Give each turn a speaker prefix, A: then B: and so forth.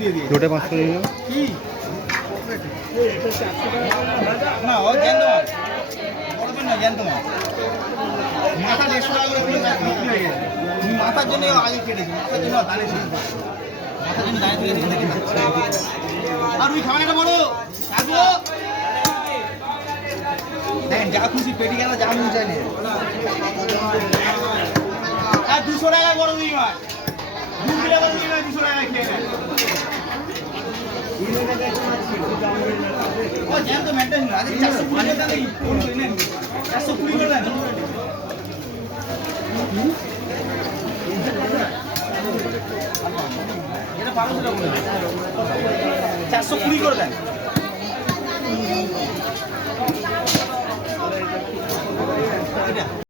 A: দিয়ে দিয়ে
B: দুটো পাঁচ করে নিলাম
A: কি না ও মাথা দেড়শো টাকা মাথার জন্য আগে কেটেছি দাঁড়িয়ে থেকে যা খুশি পেটি কেন যা মন চাইলে আর দুশো টাকা বড় দুই মাছ দু কিলো মাছ দুশো টাকা ও কুড়ি করে দেন করে করে চারশো কুড়ি করে দেন। Argentina.